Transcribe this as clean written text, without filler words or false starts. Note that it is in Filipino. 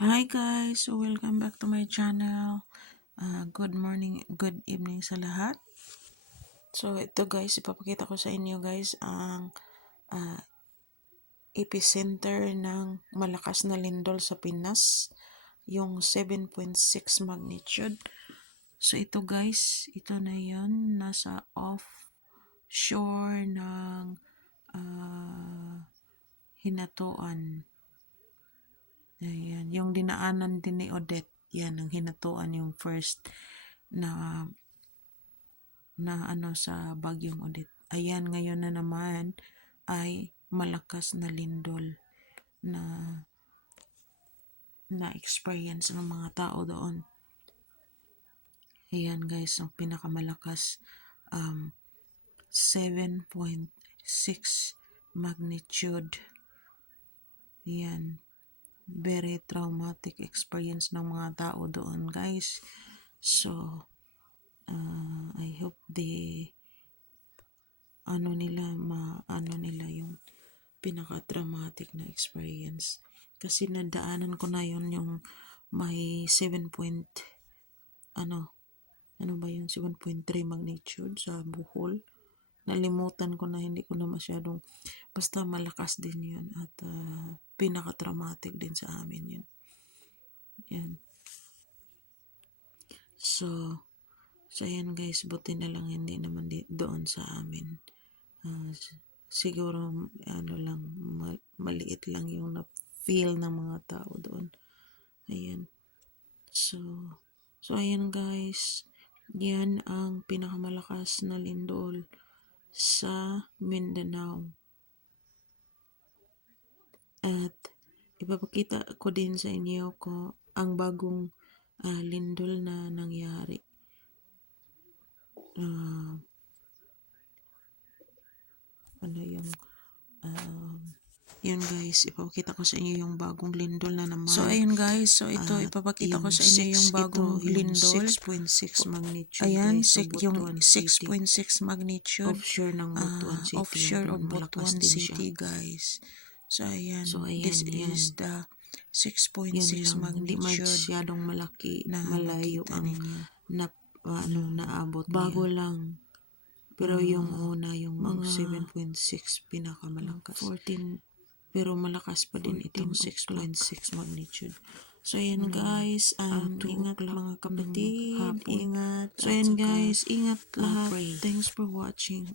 Hi guys, so welcome back to my channel. Good morning, good evening sa lahat. So ito guys, ipapakita ko sa inyo guys ang epicenter ng malakas na lindol sa Pinas, yung 7.6 magnitude. So ito guys, ito na yon, nasa offshore ng Hinatuan. Ayan, yung dinaanan din ni Odette, yan ang Hinatuan, yung first na sa Bagyong Odette. Ayan, ngayon na naman ay malakas na lindol na experience ng mga tao doon. Ayan guys, ang pinakamalakas 7.6 magnitude. Ayan, very traumatic experience ng mga tao doon guys. So I hope nila yung pinaka-traumatic na experience. Kasi nadaanan ko na yung may 7 point, ano ba yung 7.3 magnitude sa Bohol. Nalimutan ko na, hindi ko na masyadong, basta malakas din yun at pinaka-traumatic din sa amin yun. Yan. So ayan guys, buti na lang hindi naman doon sa amin. Siguro maliit lang yung na-feel ng mga tao doon. Ayan. So ayan guys, yan ang pinakamalakas na lindol sa Mindanao. At ipapakita ko din sa inyo ko ang bagong lindol na nangyari. Yun guys, ipapakita ko sa inyo yung bagong lindol na naman. So ayun guys, so ito ipapakita ko sa inyo yung bagong lindol. 6.6 magnitude. Ayan, yung 6.6 magnitude. Offshore ng Butuan City. Offshore of Butuan City guys. So ayan, this is the 6.6 magnitude. Hindi masyadong malaki, malayo ang naabot niya. Bago lang. Pero yung una, yung mga 7.6 pinakamalakas. 14, pero malakas pa din itong 6.6 magnitude. So ayan guys, ingat mga kapatid, ingat. So ayan guys, ingat lahat. Thanks for watching.